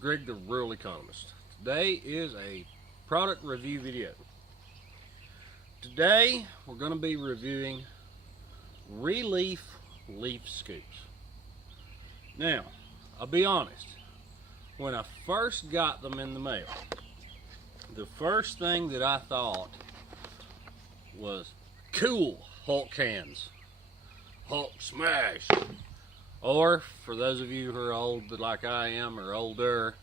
Greg the Rural Economist. Today is a product review video. Today we're going to be reviewing ReLeaf leaf scoops. Now, I'll be honest, when I first got them in the mail, the first thing that I thought was, cool, Hulk hands, Hulk smash. Or, for those of you who are old like I am or older,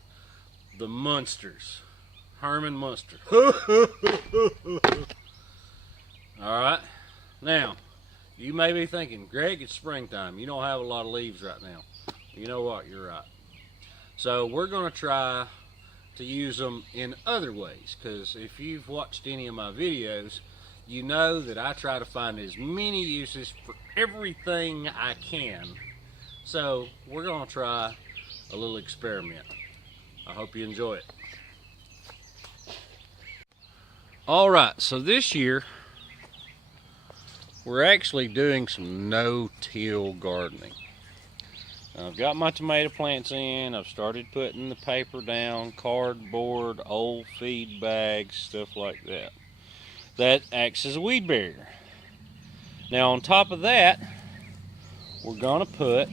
the Munsters. Herman Munster. Alright, now, you may be thinking, Greg, it's springtime. You don't have a lot of leaves right now. You know what? You're right. So, we're going to try to use them in other ways. Because if you've watched any of my videos, you know that I try to find as many uses for everything I can. So we're going to try a little experiment. I hope you enjoy it. Alright, so this year we're actually doing some no-till gardening. I've got my tomato plants in. I've started putting the paper down, cardboard, old feed bags, stuff like that. That acts as a weed barrier. Now on top of that, we're going to put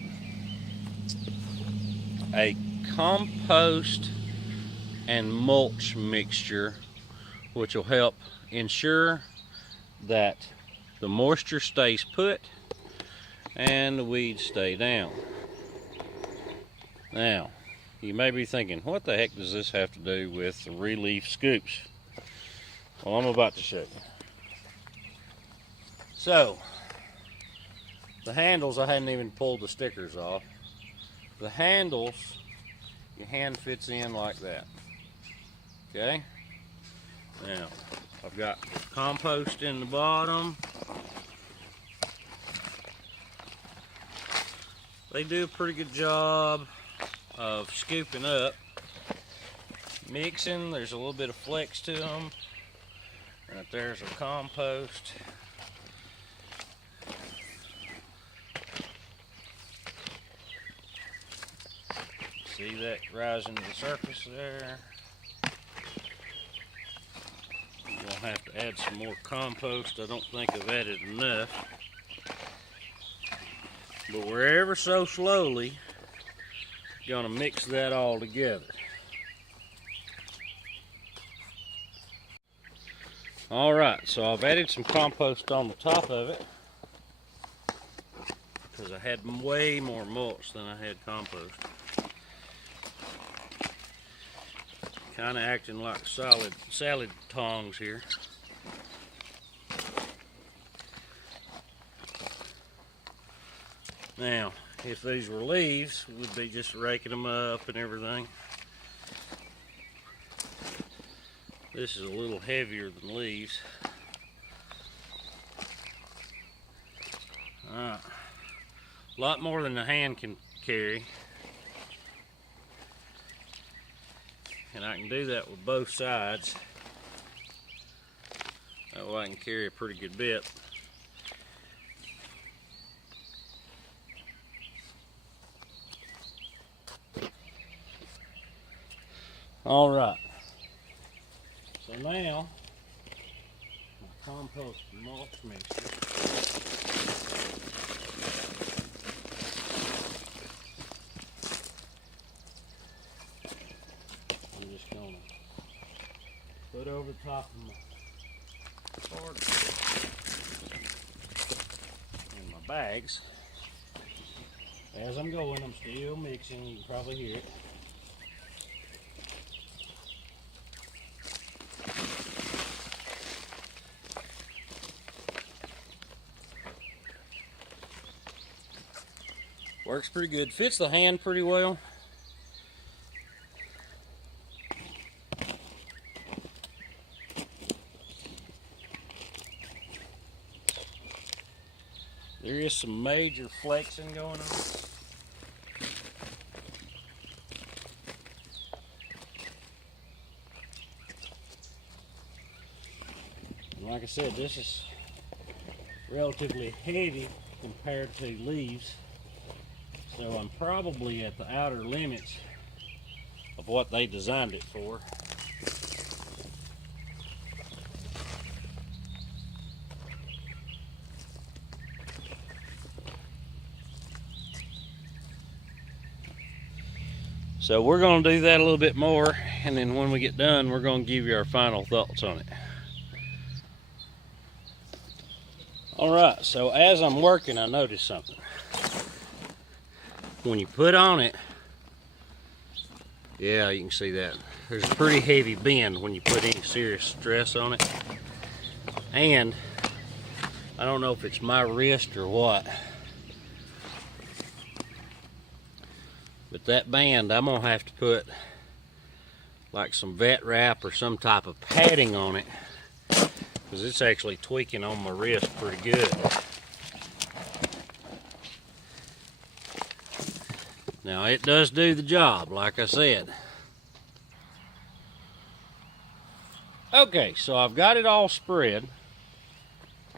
a compost and mulch mixture, which will help ensure that the moisture stays put and the weeds stay down. Now, you may be thinking, what the heck does this have to do with the ReLeaf scoops? Well, I'm about to show you. So, the handles, I hadn't even pulled the stickers off. The handles, your hand fits in like that. Okay? Now, I've got compost in the bottom. They do a pretty good job of scooping up. Mixing, there's a little bit of flex to them. Right there's a compost. See that rising to the surface there? We'll have to add some more compost. I don't think I've added enough. But we're ever so slowly gonna mix that all together. Alright, so I've added some compost on the top of it because I had way more mulch than I had compost. Kind of acting like salad tongs here. Now, if these were leaves, we'd be just raking them up and everything. This is a little heavier than leaves. A lot more than the hand can carry. And I can do that with both sides. That way I can carry a pretty good bit. Alright. So now, my compost and mulch mixture. I'm just going to put over the top of my cardboard and my bags. As I'm going, I'm still mixing. You can probably hear it. Works pretty good. Fits the hand pretty well. There is some major flexing going on. And like I said, this is relatively heavy compared to leaves. So I'm probably at the outer limits of what they designed it for. So we're going to do that a little bit more, and then when we get done, we're going to give you our final thoughts on it. Alright, so as I'm working, I noticed something. When you put on it, yeah, you can see that. There's a pretty heavy bend when you put any serious stress on it. And I don't know if it's my wrist or what, but that band, I'm going to have to put like some vet wrap or some type of padding on it, because it's actually tweaking on my wrist pretty good. Now it does do the job, like I said. Okay, so I've got it all spread,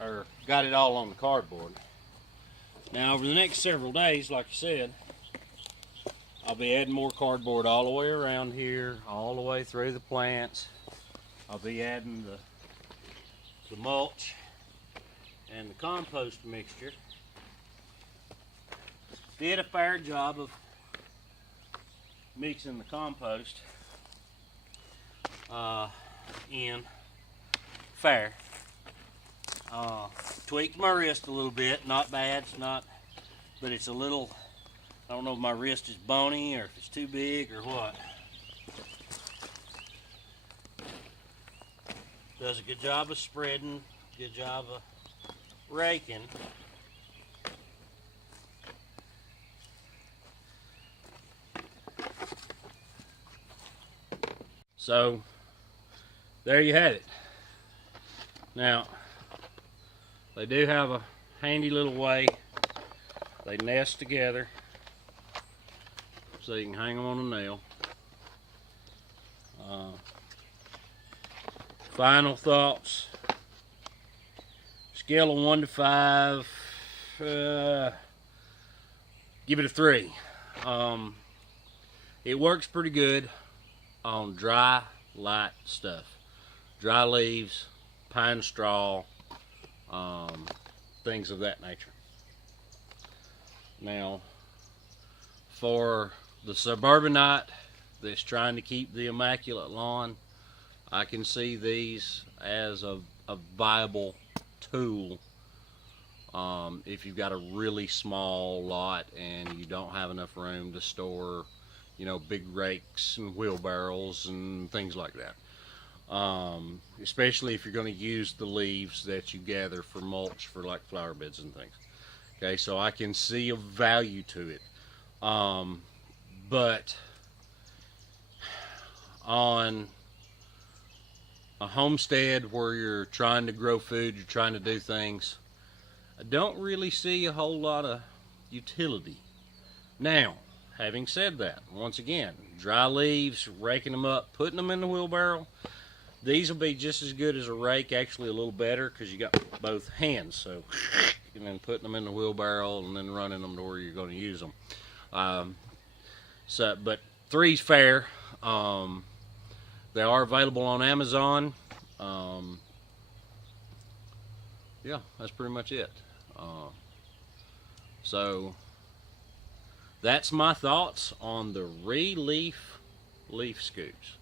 or got it all on the cardboard. Now over the next several days, like I said, I'll be adding more cardboard all the way around here, all the way through the plants. I'll be adding the mulch and the compost mixture. Did a fair job of mixing the compost in fair. Tweaked my wrist a little bit, not bad, it's not, but it's a little, I don't know if my wrist is bony or if it's too big or what. Does a good job of spreading, good job of raking. So there you have it. Now they do have a handy little way. They nest together so you can hang them on a nail. Final thoughts. Scale of 1 to 5. Give it a 3. It works pretty good on dry, light stuff. Dry leaves, pine straw, things of that nature. Now, for the suburbanite that's trying to keep the immaculate lawn, I can see these as a viable tool if you've got a really small lot and you don't have enough room to store, you know, big rakes and wheelbarrows and things like that. Especially if you're going to use the leaves that you gather for mulch for like flower beds and things. Okay, so I can see a value to it. But on a homestead where you're trying to grow food, you're trying to do things, I don't really see a whole lot of utility. Now, having said that, once again, dry leaves, raking them up, putting them in the wheelbarrow, these will be just as good as a rake, actually a little better, because you got both hands. So, and then putting them in the wheelbarrow and then running them to where you're going to use them. But 3's fair. They are available on Amazon. Yeah, that's pretty much it. So that's my thoughts on the ReLeaf leaf scoops.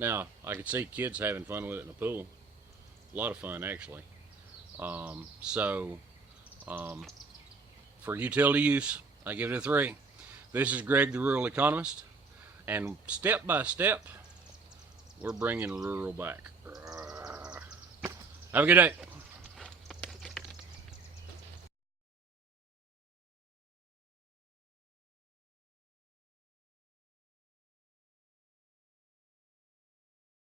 Now, I could see kids having fun with it in the pool. A lot of fun, actually. For utility use, I give it a 3. This is Greg, the Rural Economist, and step by step, we're bringing rural back. Have a good day.